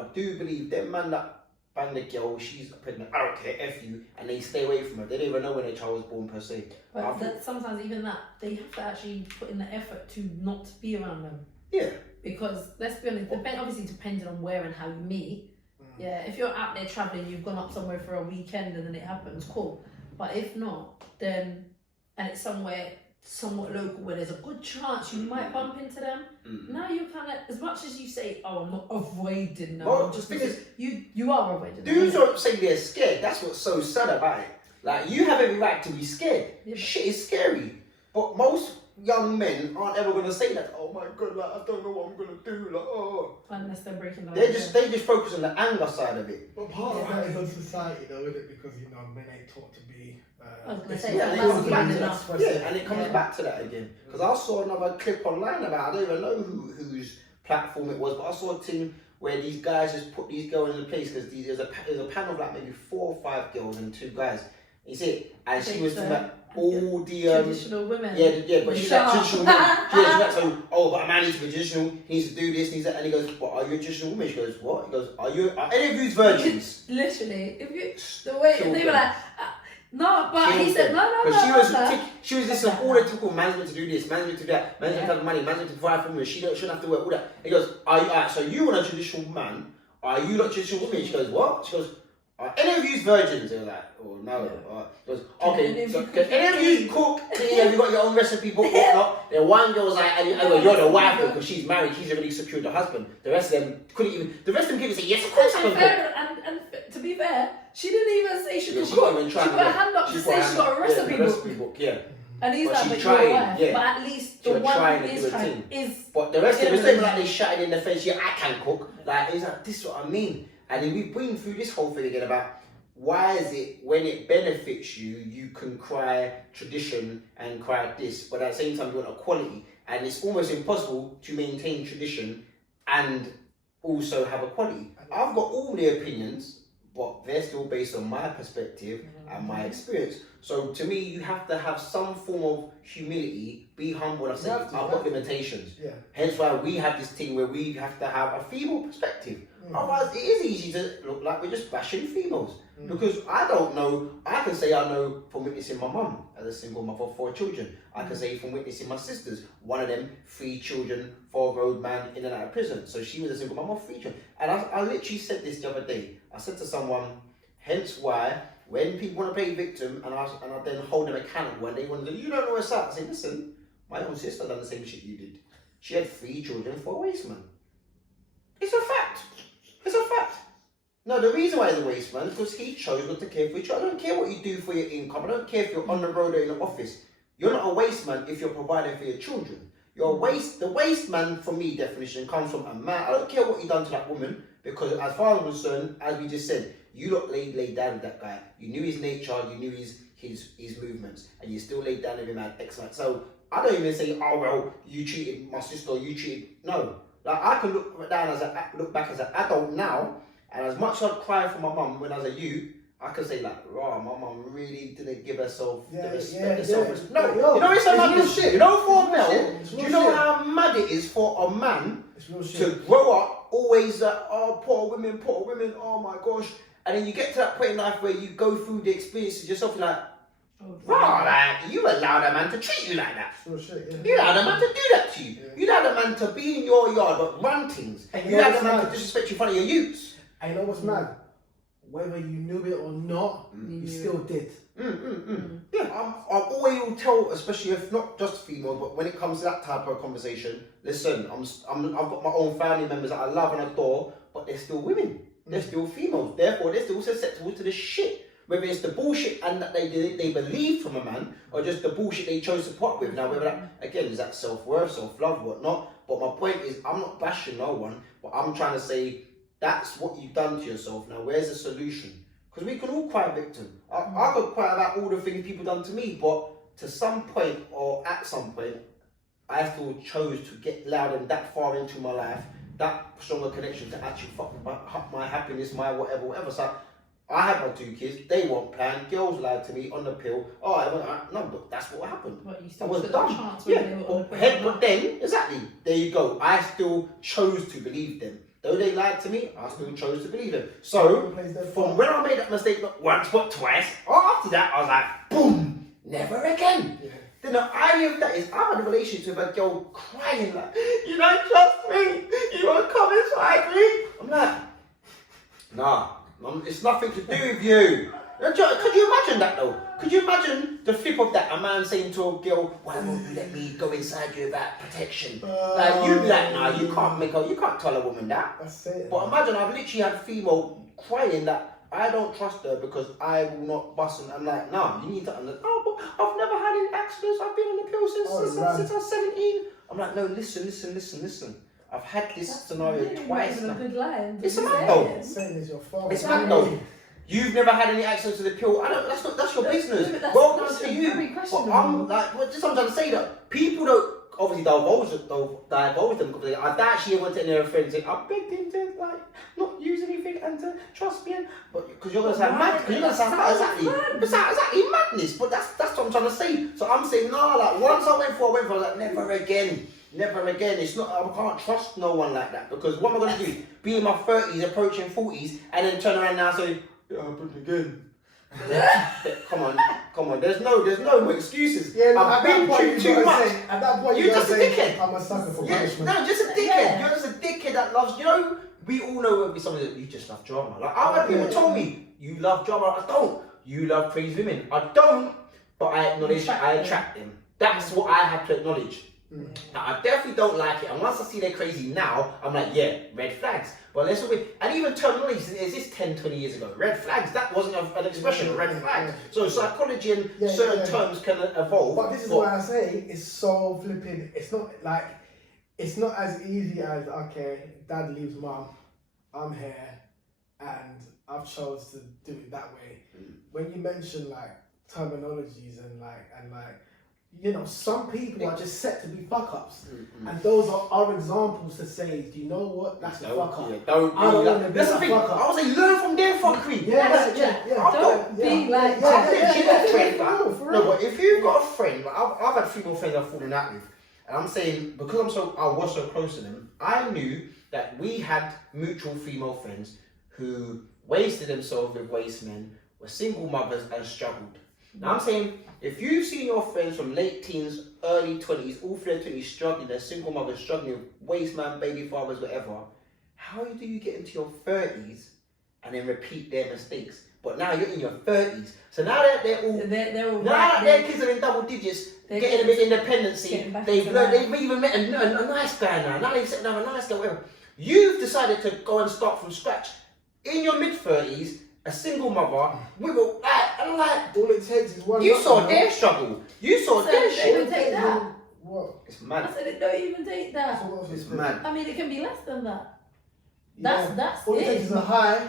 I do believe them man that bang the girl, she's pregnant, I don't care, F you, and they stay away from her. They don't even know when their child was born per se. But sometimes even that, they have to actually put in the effort to not be around them. Yeah. Because let's be honest, obviously depending on where and how you meet. Yeah, if you're out there traveling, you've gone up somewhere for a weekend and then it happens, cool. But if not, then, and it's somewhere somewhat local where there's a good chance you might bump into them. Now you kind of, as much as you say, oh, I'm not avoiding them. Well, just because you are avoiding them. Dudes don't say they're scared. That's what's so sad about it. Like, you have every right to be scared. Yeah, shit is scary. But most young men aren't ever going to say that. Oh my God, like, I don't know what I'm going to do. Like, oh. Unless they're breaking down. They just focus on the anger side of it. But part of that is on society though, isn't it? Because, you know, men ain't taught to be... I was going to say, and it comes back to that. Yeah, and it comes back to that again. Because I saw another clip online about, I don't even know whose platform it was, but I saw a thing where these guys just put these girls in place because there's a panel of like maybe 4 or 5 girls and 2 guys. You see, and she was talking about all the traditional women. Yeah, but she's like traditional women. She's like, so, oh, but a man needs to be traditional. He needs to do this, needs that, and he goes, "What? Are you a traditional woman?" She goes, "What?" He goes, "Are any of you virgins?" Literally, if you the way they were like. No, but he said no. She was listening all the typical man's meant to do this, man's meant to do that, man's meant to have money, man's meant to provide for me. She shouldn't have to work all that. He goes, "Are you so you want a traditional man? Are you not traditional woman?" She goes, "What?" She goes, "Are any of you virgins?" They're like, "Oh no." He goes, "Okay, so can any of you cook? Have you got your own recipe book? Whatnot?" Then one girl's like, "You're the wife because she's married. She's already secured the husband." The rest of them couldn't even. The rest of them couldn't say, "Yes, of course I can cook." And to be fair, she didn't even say she could cook. She put her hand up to say she got a recipe book. Yeah. And he's like, "But you're a wife." But at least the one who is trying is. But the rest of them, like they shouted in the face, "Yeah, I can cook." Like, it's like, this is what I mean. And then we've been through this whole thing again about why is it when it benefits you, you can cry tradition and cry this, but at the same time you want equality. And it's almost impossible to maintain tradition and also have equality. I've got all the opinions, but they're still based on my perspective and my experience. So to me, you have to have some form of humility, be humble, and say, I've got limitations. Yeah. Hence why we have this thing where we have to have a female perspective. Otherwise, it is easy to look like we're just bashing females. Because I don't know, I can say I know from witnessing my mum as a single mother of 4 children. I can say from witnessing my sisters, one of them, 3 children, 4-year-old man in and out of prison. So she was a single mum of 3 children. And I literally said this the other day. I said to someone, hence why when people want to play victim and I then hold them accountable and they want to do, you don't know what's up. I say, listen, my own sister done the same shit you did. She had 3 children for a waste man. It's a fact. It's a fact. No, the reason why he's a waste man is because he chose not to care for your child. I don't care what you do for your income. I don't care if you're on the road or in the office. You're not a waste man if you're providing for your children. You're a waste. The waste man, for me, definition comes from a man. I don't care what you done to that woman because, as far as I'm concerned, as we just said, you lot laid down with that guy. You knew his nature. You knew his movements, and you still laid down with him at excellent. So I don't even say, oh well, you cheated my sister. You cheated. No, like I can look back as an adult now. And as much as I'd cry for my mum when I was a youth, I can say like, "Raw, my mum really didn't give herself the respect." No, you know it's so mad. Shit. You know, for a male, do you know how mad it is for a man to grow up always oh poor women, oh my gosh, and then you get to that point in life where you go through the experiences yourself, and like, "Raw, like you allowed a man to treat you like that. You allowed a man to do that to you. You allowed a man to be in your yard but run things. You allowed a man to disrespect you in front of your youths." And you know what's mad? Whether you knew it or not, you still did. Yeah, I always will tell, especially if not just females, but when it comes to that type of conversation, listen, I've got my own family members that I love and adore, but they're still women. They're still females. Therefore, they're still susceptible to this shit. Whether it's the bullshit and that they believe from a man, or just the bullshit they chose to put with. Now, whether that, again, is that self-worth, self-love, whatnot. But my point is, I'm not bashing no one, but I'm trying to say, that's what you've done to yourself. Now, where's the solution? Because we can all cry victim. I could cry about all the things people done to me, but to some point or at some point, I still chose to get loud and that far into my life, that stronger connection to actually fuck my happiness, my whatever. So I had my 2 kids. They weren't planned. Girls lied to me on the pill. Oh, no, but that's what happened. But you still I was took dumb. the chance. But then, exactly. There you go. I still chose to believe them. Though they lied to me, I still chose to believe them. So, from when I made that mistake not once but twice, after that I was like, boom, never again. Yeah. Then the irony of that is I've had a relationship with a girl crying like, you don't trust me, you won't come inside me. I'm like, nah, it's nothing to do with you. Could you imagine that though? Could you imagine the flip of that? A man saying to a girl, why won't you let me go inside you without protection? Like, you'd be like, nah, you can't tell a woman that. That's it. But imagine I've literally had a female crying that I don't trust her because I will not bust, and I'm like, nah, you need to understand. Oh, but I've never had any accidents. I've been on the pill since I was 17. I'm like, no, listen. I've had this scenario twice now. A good line. It's a mad though. Saying is your fault. It's mad though. You've never had any access to the pill. That's your business. Well done to you. But I'm like, just I'm trying to say that people don't obviously divulge them because I actually went to any of their friends and I begged him to like not use anything and to trust me. But because you're gonna sound mad, because you're gonna sound exactly madness. But that's what I'm trying to say. So I'm saying nah. Like once I went for, I was like never again. It's not. I can't trust no one like that because what am I gonna do? Be in my 30s, approaching 40s, and then turn around now and say, yeah, I put it again. Come on. There's no more excuses. Yeah, no, I've been through too much. At that point, you're just a dickhead. I'm a sucker for punishment. No, just a dickhead. Yeah. You're just a dickhead that loves. You know, we all know when somebody that you just love drama. Like I've had people tell me, you love drama. I don't. You love praise women. I don't. But I acknowledge I attract them. That's what I have to acknowledge. Now, I definitely don't like it, and once I see they're crazy now, I'm like, yeah, red flags. But let's look at, and even terminology is this 10, 20 years ago. Red flags, that wasn't an expression, red flags. So psychology and certain terms can evolve. But this is why I say it's so flipping. It's not like, it's not as easy as, okay, dad leaves mum, I'm here, and I've chose to do it that way. When you mention like terminologies and like, you know, some people are just set to be fuck ups, and those are our examples to say, do you know what? That's a fuck up. Yeah, don't be like. That's the thing. I was like, learn from their fuckery. Don't be like that. No, but if you've got a friend, like I've had female friends I've fallen out with, and I'm saying because I was so close to them, I knew that we had mutual female friends who wasted themselves with waste men, were single mothers, and struggled. Now I'm saying, if you've seen your friends from late teens, early 20s, all through their 20s struggling, they're single mothers struggling with waste man, baby fathers, whatever, how do you get into your 30s and then repeat their mistakes? But now you're in your 30s, so now that they're all now that their kids are in double digits, getting a bit of independency, they've even met a nice guy now. Now they've set down a nice guy, whatever. You've decided to go and start from scratch in your mid 30s. A single mother with a and I'm like, all it takes is one. You saw their struggle. You saw their shit. Don't even take that. What? It's mad. I said it. Don't even take that. It's mad. I mean, it can be less than that. Yeah. That's all it takes is a high,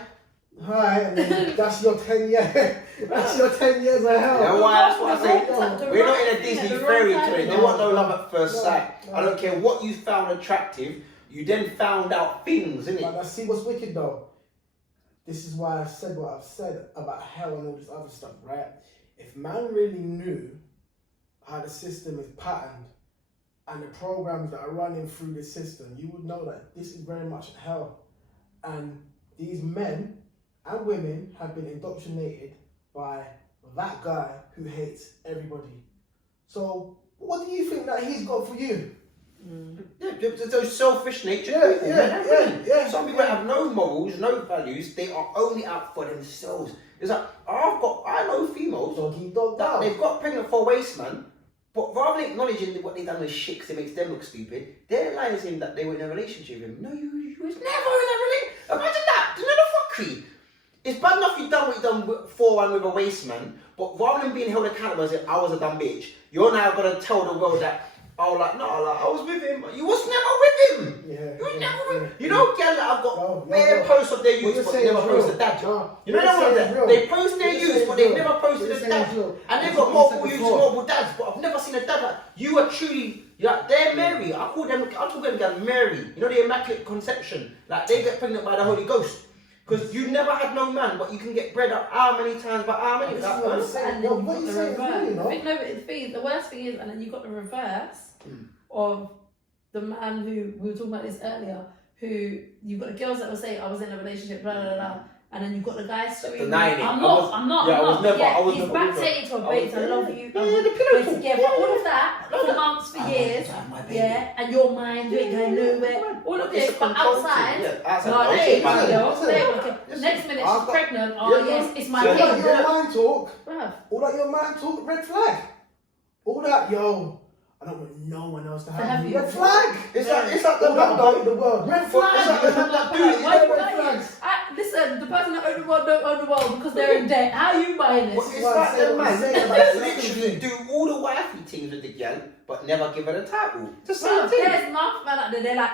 and then that's your 10 years. That's your 10 years of hell. Yeah, why? That's what I say. We're not in a Disney fairy tale. They want no love at first sight. I don't care what you found attractive. You then found out things, innit? But see what's wicked though. This is why I've said what I've said about hell and all this other stuff, right? If man really knew how the system is patterned and the programs that are running through the system, you would know that this is very much hell. And these men and women have been indoctrinated by that guy who hates everybody. So what do you think that he's got for you? Yeah, those selfish nature people. Yeah. Some people have no morals, no values. They are only out for themselves. It's like I know females that they've got pregnant for a waste man, but rather than acknowledging what they've done with shit because it makes them look stupid, they're lying to him that they were in a relationship with him. No, you was never in a relationship. Imagine that. Do you know the fuckery? It's bad enough you've done what you've done for and with a waste man, but rather than being held accountable and say I was a dumb bitch, you're now gonna tell the world that. I was with him. You was never with him. You was never with him. You know, girls that I've got bare posts of their youth, but they never post a dad. You know that? They post their youth, but they never posted a dad. And they've got multiple youths, multiple dads, but I've never seen a dad like you are truly. They're Mary. I call them Mary. You know, the Immaculate Conception. Like they get pregnant by the Holy Ghost. Because you never had no man, but you can get bred up how many times by how many? And then you've got the reverse. The worst thing is, and then you've got the reverse of the man who, we were talking about this earlier, who you've got the girls that will say I was in a relationship, blah blah blah, and then you've got the guys screaming, denying it. I'm not. Yeah, I was never. I was he's never. backstating to a babes, I love you. Yeah, the pillow We're talk. together, all of that for months, for years. Yeah, and your mind, you ain't going nowhere. All of this, but outside, no, hey, next minute she's pregnant. Oh yes, it's my all that thing. your mind talk, Bruv. all that your mind talk, red flag. All that, yo, I don't want no one else to have you. Red flag. It's like the All that about the world. Red flag. It's like the man that do it. Why you red buying flags. it? Listen, the person that own the world don't own the world because they're in debt. How are you buying this? It's like the man that literally do all the wifey things with the girl, but never give her the title. It's the same Bruv, thing. there's enough man out there. They're like,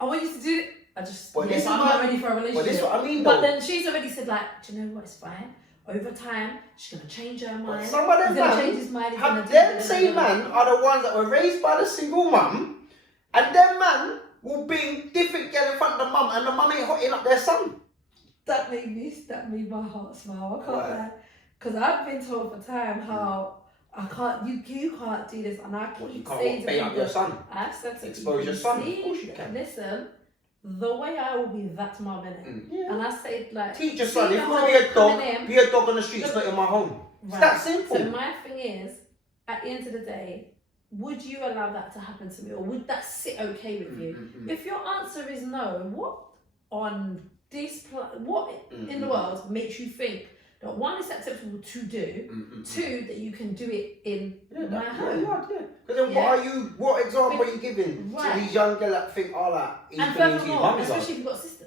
I want you to do it. I just, But yes, this I'm is not what- ready for a relationship. But this is what I mean, But though. then she's already said like, do you know what? It's fine. Over time, she's gonna change her mind. Some of them he's gonna change his mind. He's gonna them same man are the ones that were raised by the single mum, and them man will bring different girl in front of the mum, and the mum ain't hotting up their son. That made my heart smile. I can't Right. lie, because I've been told for time how I can't, you can't do this, and I What, you keep can't saying to bait up people, your son? I've said to Expose your son? Of see, course you can. Listen, the way I will be that mum in it, Yeah. and I say like, Teach your see son, the if you want whole to be a coming dog, in. be a dog on the street, it's not in my home. It's Right. that simple. So my thing is, at the end of the day, would you allow that to happen to me, or would that sit okay with you? If your answer is no, what on this what in the world makes you think that one, it's acceptable to do, two, that you can do it in my home? Because then what example are you giving to these young girls that think, oh, like, he's And going into his furthermore, mummy's especially house? if you've got sisters.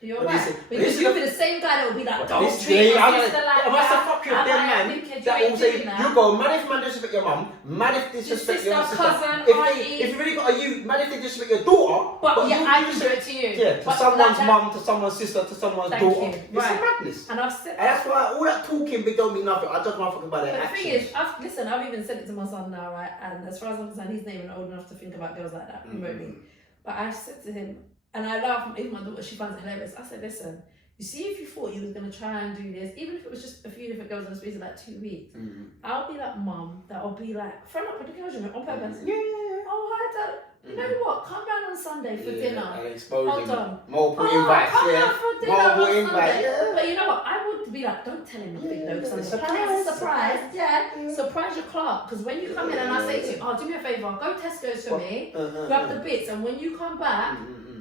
You're But right. listen, Because listen, you'll be the same guy that will be like, But don't this treat day, my I'm sister like must that. fuck you, I'm them like, man dickhead, that you will ain't say, doing that. you go, man if man disrespect your mum, man if disrespect your sister, sister. cousin, If auntie. you really got a you, man if they disrespect your daughter, But yeah, you I can do disrespect- it to you. Yeah, to But someone's like mum, to someone's sister, to someone's Thank daughter. you. It's Right. a madness. And I've said And that's why all that talking big don't mean nothing. I just want to fucking about their But the thing actions. is, I've even said it to my son now, right? And as far as I'm concerned, he's not even old enough to think about girls like that remotely. But I said to him, and I laugh, even my daughter, she finds it hilarious. I said, listen, you see, if you thought you was going to try and do this, even if it was just a few different girls in the space of like 2 weeks, I'll be that mum that will be like, friend up with the girls, you know, on purpose. Yeah. Oh, hi, Dad. You know what? Come down on Sunday for dinner. And exposing Hold on. multiple Oh, invites, come yeah. down for dinner Multiple on invites, Sunday. yeah. But you know what? I would be like, don't tell him nothing though, because Yeah, I'm surprise. surprised. Yeah, surprise your clerk. Because when you come in and I say to you, oh, do me a favour, go Tesco's for me, grab the bits, and when you come back,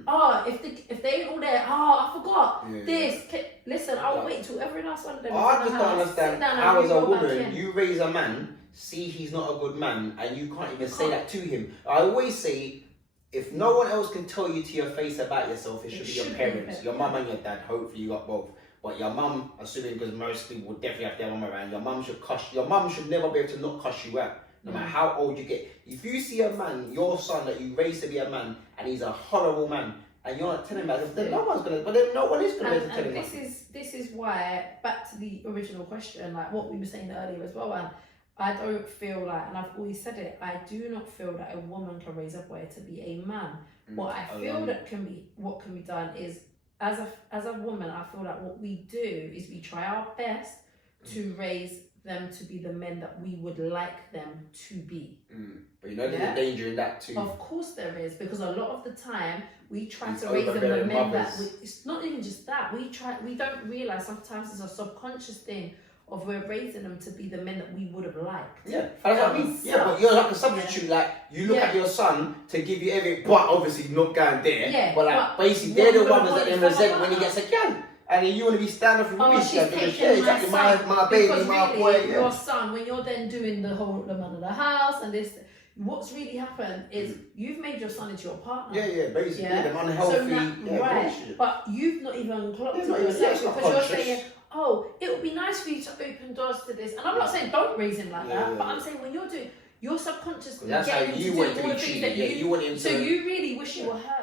oh, if they ain't all there, oh, I forgot this. Listen, I will wait till every last one of them. I is in just the don't house, understand sit down how and as a we go back woman in. you raise a man, see he's not a good man, and you can't even say that to him. I always say, if no one else can tell you to your face about yourself, it should be your parents, your mum and your dad. Hopefully you got both. But your mum, assuming because most people would definitely have their mum around, your mum should cuss. Your mum should never be able to not cuss you out, no matter how old you get. If you see a man, your son that you raised to be a man, and he's a horrible man, and you're not telling him about it, then no one's gonna. But then no one is gonna be able to tell him. This is why, back to the original question, like what we were saying earlier as well, and I don't feel like, and I've always said it, I do not feel that a woman can raise a boy to be a man. What I feel that can be done is, as a woman, I feel like what we do is we try our best to raise them to be the men that we would like them to be. But you know there's a danger in that too. Of course there is, because a lot of the time we try These to raise them the overbearing men mothers. that it's not even just that. We don't realise sometimes it's a subconscious thing of we're raising them to be the men that we would have liked. Yeah, that's what I mean. Yeah, but you're like a substitute. Like you look at your son to give you everything, but obviously not going there. Yeah, but like but basically they're the what ones that is then from resent a when he mother? gets a gun. And then you want to be standing for Oh, his she's taking yeah, exactly. my son. My baby, Because my really, boy. your Yeah. son, when you're then doing the man of the house and this, what's really happened is you've made your son into your partner. Yeah, basically, Yeah. them unhealthy. So now, right, bullshit. but you've not even clocked Yeah, it not even- yourself it's not because you're conscious. saying, oh, it would be nice for you to open doors to this. And I'm not saying don't raise him like that, Yeah. but I'm saying when you're doing, you're subconsciously That's how getting him you to want do to all be the things treated. that Yeah, you want him to. So you really wish you were her.